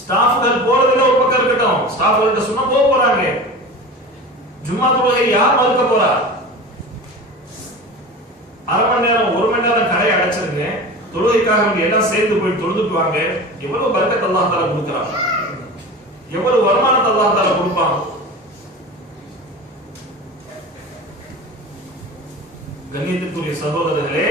ஸ்டாஃப்கள் போறதுல ஒரு பக்கம் இருக்கட்டும், ஸ்டாஃப்கள்ட்ட சொன்னா போறாங்க. ஜும்மா தொழுகை யார் மறுக்க போறா? அரை மணி நேரம் 1 மணி நேரம் கடை அடைச்சிருங்க, தொழுகைக்காக எல்லாம் சேர்ந்து போய் தொழுதுட்டு வாங்க. எவ்வளவு பரக்கத் அல்லாஹ் தஆலா கொடுக்குறான், எவ்வளவு வருமானத்தை அல்லாஹ் தஆலா கொடுப்பான். கண்ணியத்துக்குரிய சகோதரர்களே,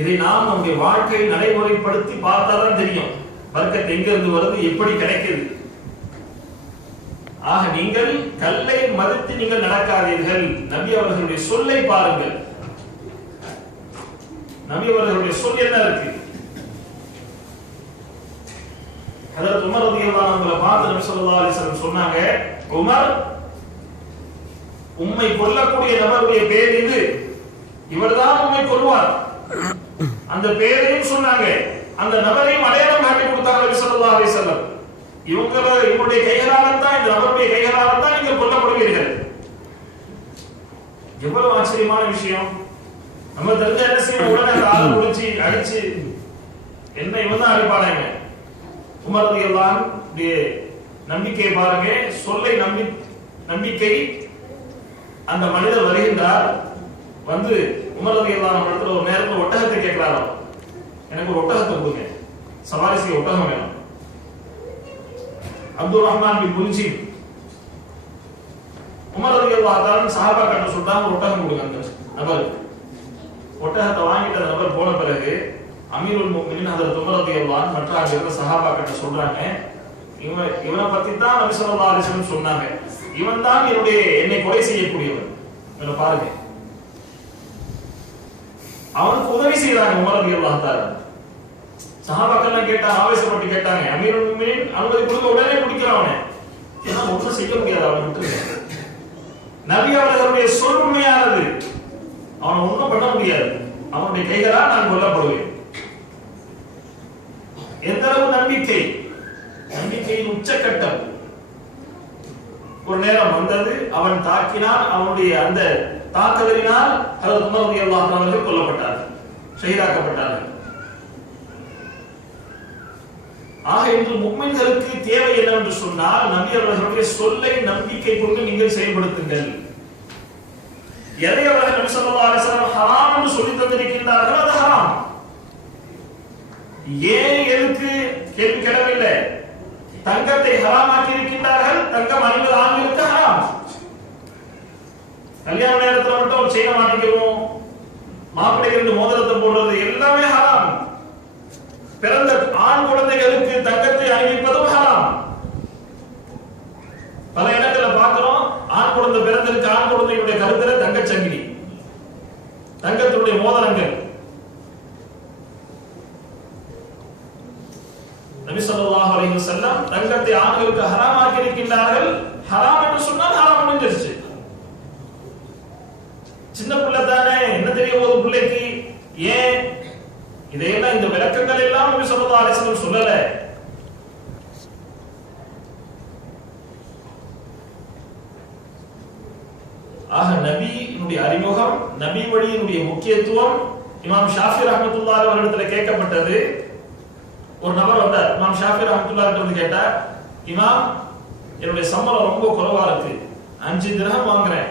இதை நாம் நம்முடைய வாழ்க்கையை நடைமுறைப்படுத்தி பார்த்தாதான் தெரியும் பரக்கத் எங்க இருந்து வருது, எப்படி கிடைக்குது. ஆக நீங்கள் கல்லை மதித்து நீங்கள் நடக்காதீர்கள். நபி அவர்களுடைய சொல்லை பாருங்கள். நபி அவர்களுடைய சொல் என்ன இருக்கு? ஹஜ்ரத் உமர் ரலியல்லாஹு அன்ஹு பார்த்து நபி ஸல்லல்லாஹு அலைஹி வஸல்லம் சொன்னாங்க, உமர், உம்மை கொல்லக்கூடிய நபருடைய பேர் இது, இவர்தான் உம்மை கொல்வார். அந்த பேரையும் சொன்னாங்க, அந்த நபரையும் அடையாளம் காட்டி கொடுத்தாங்க நபி ஸல்லல்லாஹு அலைஹி வஸல்லம். இவங்களுடைய கைகளால் தான், இந்த நபருடைய கைகளால் தான் நீங்கள் கொல்லப்படுவீர்கள். எவ்வளவு ஆச்சரியமான விஷயம். நம்ம தெரிஞ்ச என்ன செய்யணும், உடனே அந்த ஆளை முடிச்சு அடிச்சு என்ன இவன் தான் அடிப்பானாங்க. உமர் ரலியல்லாஹு அன்ஹு நம்பிக்கை பாருங்க, சொல்லை நம்பிக்கை. அந்த மனிதர் வருகின்றார், வந்து உமர் ரலியல்லாஹு அன்ஹு இடத்துல ஒரு நேரத்தில் ஒட்டகத்தை கேட்கிறாரோ, எனக்கு ஒரு ஒட்டகத்தை கொடுங்க, சவாரி செய்ய ஒட்டகம் வேணும். அப்துல் ரஹ்மான் பின் முல்ஜிம் உமர் ரலியல்லாஹு அன்ஹு சஹாபா கிட்ட சொல்றாங்க, ஒட்டகம் கொடுங்க அந்த நபருக்கு. ஒட்டகத்தை வாங்கிட்ட அந்த நபர் போன பிறகு அமீருல் முஃமினீன் ஹஜ்ரத் உமர் ரலியல்லாஹு அன்ஹு மற்ற அங்க இருந்த சஹாபா கிட்ட சொல்றாங்க, இவனை பத்தி தான் நபி ஸல்லல்லாஹு அலைஹி வஸல்லம் சொன்னாங்க, இவன் தான் என்னை கொலை செய்யக்கூடியவன். இவனை பாருங்க, அவனுக்கு உதவி செய்யறாங்க உமர் ரலியல்லாஹு தஆலா. சஹாபாக்கள் கேட்டாங்க, ஆவேசப்பட்டு கேட்டாங்க, அமீருல் முஃமினீன் அனுமதி கொடுக்க உடனே பிடிக்கிறான் அவனை. ஏன்னா ஒன்றும் செய்ய முடியாது, அவனை விட்டுருங்க. நபி அவர்களுடைய சொல் உண்மையானது, அவனை ஒன்றும் பண்ண முடியாது, அவனுடைய கைகளால் நான் கொல்லப்படுவேன். எந்த அளவு நம்பிக்கை, நம்பிக்கையின் உச்சக்கட்டம். ஒரு நேரம் வந்தது, அவன் தாக்கினான், அவனுடைய அந்த தாக்குதலினால் ஹஜ்ரத் உமர் ரலியல்லாஹு அன்ஹு அவர்கள் கொல்லப்பட்டார்கள், ஷஹீதாக்கப்பட்டார்கள். ஆக இன்று முஃமின்களுக்கு தேவை என்னவென்று சொன்னால், நபி அவர்களுடைய சொல்லை நம்பிக்கை கொண்டு நீங்கள் செயல்படுத்துங்கள். எதை அவர்கள் நபி ஸல்லல்லாஹு அலைஹி வஸல்லம் ஹராம் என்று சொல்லி தந்திருக்கின்றார்கள், அது ஹராம். ஏன் எதுக்கு கேள்வி கேட்கவில்லை. தங்கத்தை ஹராமாக்கி இருக்கின்றார்கள், தங்கம் அணிவது ஆண்களுக்கு ஹராம். கல்யாண நேரத்தில் மட்டும் ஒரு செயினை மாட்டிக்கிறோம், மாப்பிள்ளைக்கு மோதிரத்தை போடுறது எல்லாமே ஹராம். பிறந்த ஆண் குழந்தைகளுக்கு தங்கத்தை அணிவிப்பதும் ஹராம். பல இடங்களில் பார்க்கிறோம், ஆண் குழந்தை பிறந்திருக்கு, ஆண் குழந்தையுடைய கருத்துல தங்கச் சங்கிலி, தங்கத்தினுடைய மோதிரங்கள். நபி ஸல்லல்லாஹு அலைஹி வஸல்லம் தங்கத்தை ஆண்களுக்கு ஹராம் ஆக்கி இருக்கின்றார்கள். ஹராம் என்று சொன்னால் ஹராம் முடிஞ்சிருச்சு. சின்ன பிள்ளை தானே, என்ன தெரிய போகுது பிள்ளைக்கு? ஏன் இதையெல்லாம், இந்த விளக்கங்கள் எல்லாம் நபி ஸல்லல்லாஹு அலைஹி வஸல்லம் சொல்லல. ஆக நபியினுடைய அறிமுகம், நபி வழியினுடைய முக்கியத்துவம். இமாம் ஷாஃபி ரஹ்மத்துல்லாஹி அலைஹி அவர்களிடத்தில் கேட்கப்பட்டது. ஒரு நபர் வந்தார், இமாம் ஷாஃபி ரஹ்மத்துல்லாஹி அலைஹி வந்து கேட்டார், இமாம், என்னுடைய சம்பளம் ரொம்ப குறைவா இருக்கு, 5 திரஹம் வாங்குறேன்,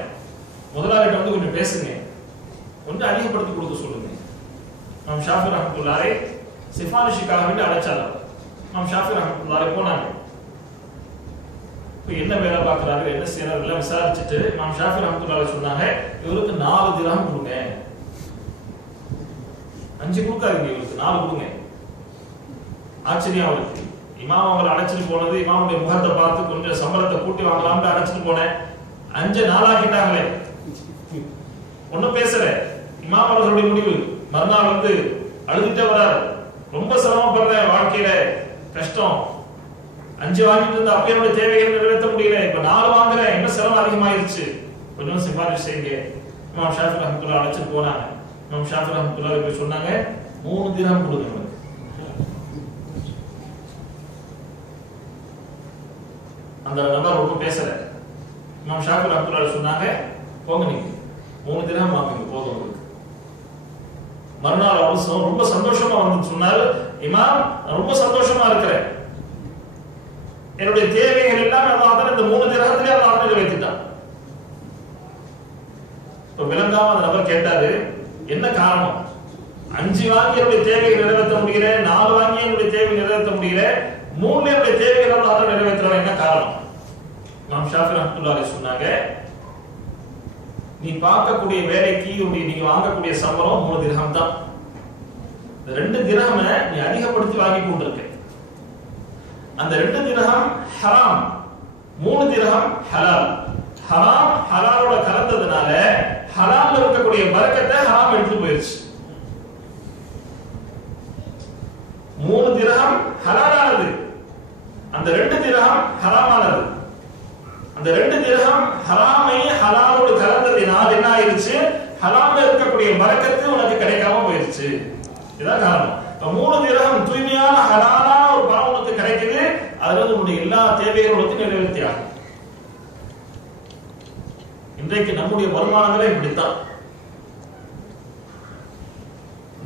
முதலாளிகிட்ட வந்து கொஞ்சம் பேசுங்க, கொஞ்சம் அதிகப்படுத்தி கொடுக்க சொல்லுங்க. இமாம் ஷாஃபி ரஹ்மத்துல்லாஹி சிஃபாரிஷுக்காக வேண்டி அழைச்சாங்க. இமாம் ஷாஃபி ரஹ்மத்துல்லாஹி போனாங்க. என்ன வேலை பார்க்கிறாரு, என்ன செய்யறாரு எல்லாம் விசாரிச்சுட்டு இமாம் ஷாஃபி ரஹ்மத்துல்லாஹி சொன்னாங்க, இவருக்கு 4 திரஹம் கொடுங்க, 5 கொடுக்காதீங்க, இவருக்கு 4 கொடுங்க. ஆச்சரியம் அவருக்கு. இமாம் அவங்களை அழைச்சிட்டு போனது, இமாமுடைய முகத்தை பார்த்து கொஞ்சம் சம்பளத்தை கூட்டி வாங்கலாம்னு அழைச்சிட்டு போனேன். 5 4 ஒன்னும் பேசல. இமாம் அவர்களுடைய முடிவு, மறுநாள் வந்து அழுதுட்டே வராரு, ரொம்ப சிரமப்படுறேன், வாழ்க்கையில கஷ்டம், 5 வாங்கிட்டு இருந்த அப்ப என்னோட தேவைகள் நிறைவேற்ற முடியல, இப்ப 4 வாங்குறேன், என்ன சிரமம் அதிகமாயிருச்சு, கொஞ்சம் சிபாரிஷ் செய்யுங்க. இமாம் ஷாஃபி ரஹ்மத்துல்லாஹி அழைச்சிட்டு போனாங்க. இமாம் ஷாஃபி ரஹ்மத்துல்லாஹி போய் சொன்னாங்க, 3 திரஹம் கொடுங்க. அந்த நபர் ரொம்ப பேசல. இமாம் ஷாஃபி ரஹ்மத்துல்லாஹி சொன்னாங்க, போங்க, நீங்க 3 திரஹம் வாங்குங்க, போதும் உங்களுக்கு. மறுநாள் அவர் ரொம்ப சந்தோஷமா வந்து சொன்னாரு, இமாம் ரொம்ப சந்தோஷமா இருக்கிறேன், என்னுடைய தேவைகள் எல்லாம் அல்லாஹ் இந்த 3 திரகத்திலே அல்லாஹ் நிறைவேற்றிட்டான். இப்ப விளங்காம அந்த நபர் கேட்டாரு, என்ன காரணம்? 5 வாங்கி என்னுடைய தேவையை நிறைவேற்ற முடியல, 4 வாங்கி என்னுடைய தேவையை நிறைவேற்ற முடியல, 3 என்னுடைய தேவைகள் அல்லாஹ் நிறைவேற்றுறான், என்ன காரணம்? இமாம் ஷாஃபி ரஹ்மத்துல்லாஹி அலைஹி சொன்னாங்க, நீ பார்க்கக்கூடிய வேலைக்கு நீங்க வாங்கக்கூடிய சம்பளம் 3 திரகம் தான். இந்த 2 திரகம் நீ அதிகப்படுத்தி வாங்கி கொண்டிருக்க. அந்த 2 திரகம் ஹராம், 3 திரகம் ஹலால். ஹராம் ஹலாலோட கலந்ததுனால ஹராம்ல இருக்கக்கூடிய பரக்கத்தை ஹராம் எடுத்து போயிருச்சு. 3 திரகம் ஹலாலானது, அந்த 2 திரகம் ஹராமானது. அந்த 2 திரகம் ஹராமை ஹலாலோடு கலந்ததினால் என்ன ஆயிருச்சு? ஹராம்ல இருக்கக்கூடிய பரக்கத்து உனக்கு கிடைக்காம போயிருச்சு. இதான் காரணம். 3 திரகம் தூய்மையான ஹலாலான ஒரு பணம் உனக்கு கிடைக்குது, அதுல உன்னுடைய எல்லா தேவைகளும் நிறைவேற்றியாகும். இன்றைக்கு நம்முடைய வருமானங்களே இப்படித்தான்.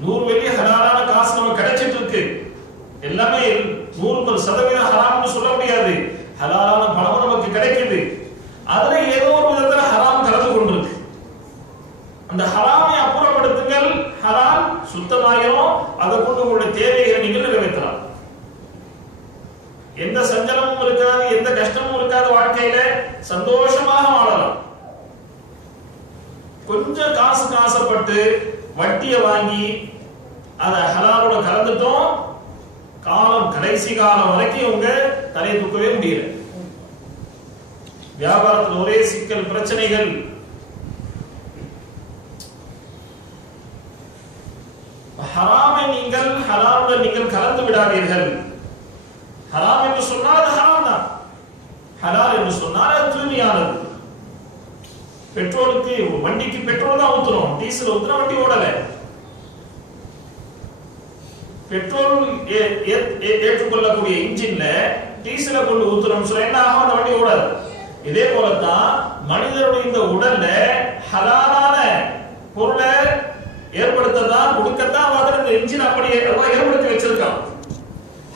100 வெள்ளி ஹலாலான காசு நமக்கு கிடைச்சிட்டு இருக்கு. எல்லாமே 100% ஹராம்னு சொல்ல முடியாது. ஹலாலான பணம் நமக்கு கிடைக்குது, அதுல ஏதோ ஒரு விதத்துல ஹராம் கலந்து கொண்டிருக்கு. அந்த ஹராமை அப்புறப்படுத்துங்கள், ஹலால் சுத்தமாயிரும். அதை கொண்டு உங்களுடைய தேவைகளை நீங்கள் நிறைவேற்றலாம். எந்த சஞ்சலமும் இருக்காது, எந்த கஷ்டமும் இருக்காது, வாழ்க்கையில சந்தோஷமாக வாழலாம். கொஞ்சம் காசுக்கு ஆசைப்பட்டு வட்டியை வாங்கி அதை ஹலாலோட கலந்துட்டோம், காலம் கடைசி காலம் வரைக்கும் உங்க தலையை தூக்கவே முடியல. வியாபாரத்தில் ஒரே சிக்கல், பிரச்சனைகள். ஹராமை நீங்கள் ஹலாலுடன் நீங்கள் கலந்து விடாதீர்கள். ஹராம் என்று சொன்னால் அது ஹராம் தான், ஹலால் என்று சொன்னால் அது தூய்மையானது. பெட்ரோலுக்கு, வண்டிக்கு பெட்ரோல் தான் ஊத்துறோம், டீசல் ஊத்துற வண்டி ஓடல. பெட்ரோல் ஏற்றுக்கொள்ளக்கூடிய இன்ஜின்ல டீசலை கொண்டு ஊத்துறோம் சொல்ல என்ன ஆகும்? அந்த வண்டி ஓடாது. இதே போலதான் மனிதனுடைய இந்த உடல்ல ஹலாலான பொருளை ஏற்படுத்ததான் கொடுக்கத்தான் இந்த இன்ஜின் அப்படி ஏற்படுத்தி வச்சிருக்கான்.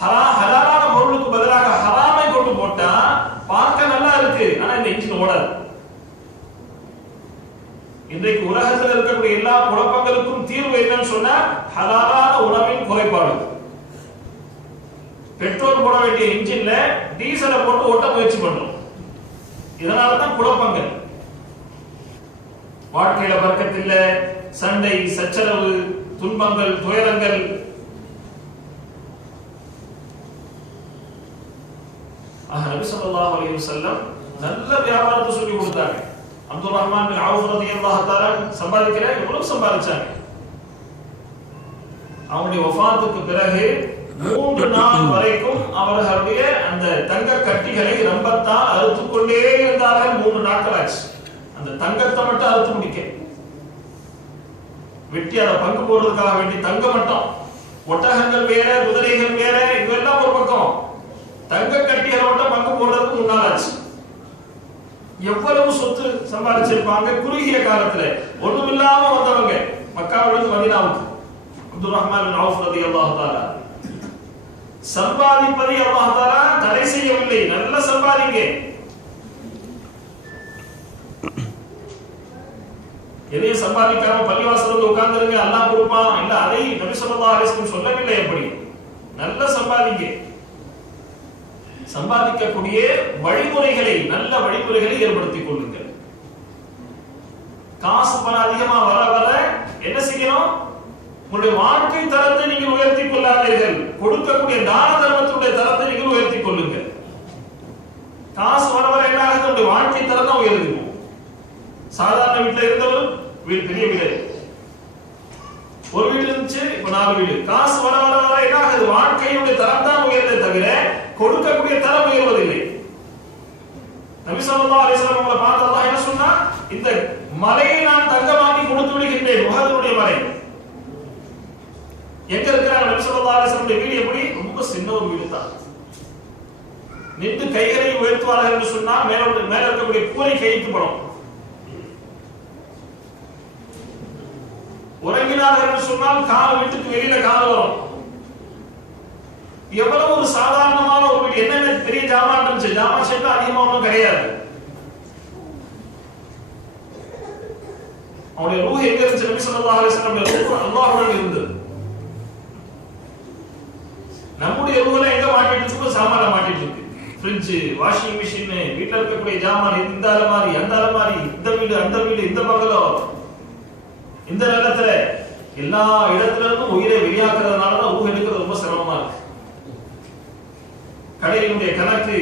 ஹலாலான பொருளுக்கு பதிலாக ஹராமை கொண்டு போட்டா பார்க்க நல்லா இருக்கு, ஆனா இந்த இன்ஜின் ஓடாது. இன்றைக்கு உலகத்தில் இருக்கக்கூடிய எல்லா குழப்பங்களுக்கும் தீர்வு என்னன்னு சொன்னா ஹலாலான உணவின் குறைபாடு. பெட்ரோல் போட வேண்டிய இன்ஜின்ல டீசலை போட்டு ஓட்ட முயற்சி பண்றோம். இதனாலதான் குழப்பங்கள். வாழ்க்கையில பறக்கத்தில்ல, சண்டை சச்சரவு, துன்பங்கள், துயரங்கள். நபி ஸல்லல்லாஹு அலைஹி வஸல்லம் நல்ல வியாபாரத்தை சொல்லி கொடுத்தாங்க. அப்துல் ரஹ்மான் பின் அவுஃப் ரலியல்லாஹு தஆலா சம்பாதிக்கிற எவ்வளவு சம்பாதிச்சாங்க. அவருடைய வஃபாத்துக்கு பிறகு 3 நாள் வரைக்கும் அவர்களுடைய அந்த தங்க கட்டிகளை ரம்பத்தால் அறுத்துக் கொண்டே இருந்தார்கள். 3 நாட்கள் ஆச்சு அந்த தங்கத்தை மட்டும் அறுத்து முடிக்க. வெட்டி அதை பங்கு போடுறதுக்காக வேண்டி தங்கம் மட்டும், ஒட்டகங்கள் வேற, குதிரைகள் வேற, இதெல்லாம் ஒரு பக்கம். தங்க கட்டிகளை மட்டும் பங்கு போடுறதுக்கு 3 நாள் ஆச்சு. எவ்வளவு சொத்து சம்பாதிச்சிருப்பாங்க குறுகிய காலத்துல. ஒண்ணுமில்லாம வந்தவங்க மக்காவிலிருந்து மதீனாவுக்கு. அப்துல் ரஹ்மான் பின் அவுஃப் ரலியல்லாஹு தஆலா சம்பாதிப்பதை அல்லாஹ் தஆலா தடை செய்யவில்லை. நல்ல சம்பாதிங்க. எதையும் சம்பாதிக்காம பள்ளிவாசல்ல உட்கார்ந்துருங்க அல்லாஹ் கொடுப்பான் இல்ல, அதை நபி ஸல்லல்லாஹு அலைஹி வஸல்லம் சொல்லவில்லை. எப்படி நல்ல சம்பாதிங்க. சம்பாதிக்கக்கூடிய வழிமுறைகளை, நல்ல வழிமுறைகளை ஏற்படுத்திக் கொள்ளுங்கள். காசு பணம் அதிகமா வர வர என்ன செய்யணும்? உங்களுடைய வாழ்க்கை தரத்தை நீங்கள் உயர்த்திக் கொள்ளாதீர்கள். கொடுக்கக்கூடிய தான தர்மத்துடைய தரத்தை நீங்கள் உயர்த்திக் கொள்ளுங்கள். காசு வர வர என்ன ஆகுது? உங்களுடைய வாழ்க்கை தரம் தான் உயர்ந்துக்கும். சாதாரண வீட்டுல இருந்தவர் வீடு பெரிய வீடு, ஒரு வீடு இருந்துச்சு, இப்ப 4 வீடு. காசு வர வர வர என்ன ஆகுது? வாழ்க்கையுடைய தரம் தான் உயர்ந்தே தவிர கொடுக்கக்கூடிய தரம் உயர்வதில்லை. நபி ஸல்லல்லாஹு அலைஹி வஸல்லம் அவங்களை பார்த்து அல்லாஹ் என்ன சொன்னா? இந்த மலையை நான் தங்கமாக்கி கொடுத்து விடுகின்றேன். உஹதுடைய மலை எங்க இருக்கிறார்? நபி ஸல்லல்லாஹு அலைஹி வஸல்லம் வீடு எப்படி? ரொம்ப சின்ன ஒரு வீடு தான். நின்று கைகளை உயர்த்துவார்கள் என்று சொன்னால் மேல இருக்கக்கூடிய கூரை கைக்கு படும். உறங்கினார்கள் என்று சொன்னால் கால் வீட்டுக்கு வெளியில கால் வரும். எவ்வளவு ஒரு சாதாரணமான ஒரு வீடு, என்னென்ன பெரிய ஜாமான் இருந்துச்சு, ஜாமான் ஷேப்ல அதிகமா ஒன்றும் கிடையாது. அவனுடைய ரூஹ் எங்க இருந்துச்சு? நபி ஸல்லல்லாஹு அலைஹி வஸல்லம் ரூஹ் அல்லாஹ்வுடன் இருந்தது. நம்முடைய ரூஹ்ல எங்க மாட்டிட்டு இருக்கு? சாமான்ல மாட்டிட்டு இருக்கு. ஃப்ரிட்ஜ், வாஷிங் மிஷின், வீட்ல இருக்கக்கூடிய ஜாமான், இந்த அலமாரி, அந்த அலமாரி, இந்த வீடு, அந்த வீடு, இந்த பங்களோ, இந்த நிலத்துல, எல்லா இடத்துல இருந்தும் உயிரை வெளியாக்குறதுனால தான் ரூஹ் எடுக்கிறது ரொம்ப சிரமமா இருக்கு. கடையினுடைய கணக்கு,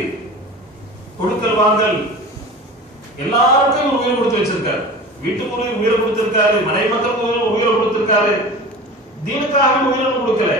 கொடுக்கல் வாங்கல், எல்லாருக்கும் உயிர் கொடுத்து வச்சிருக்காரு. வீட்டுக்கு உயிர் கொடுத்திருக்காரு, மனைவி மக்களுக்கு உயிர் கொடுத்திருக்காரு. தீனுக்காக உயிரை கொடுக்கல.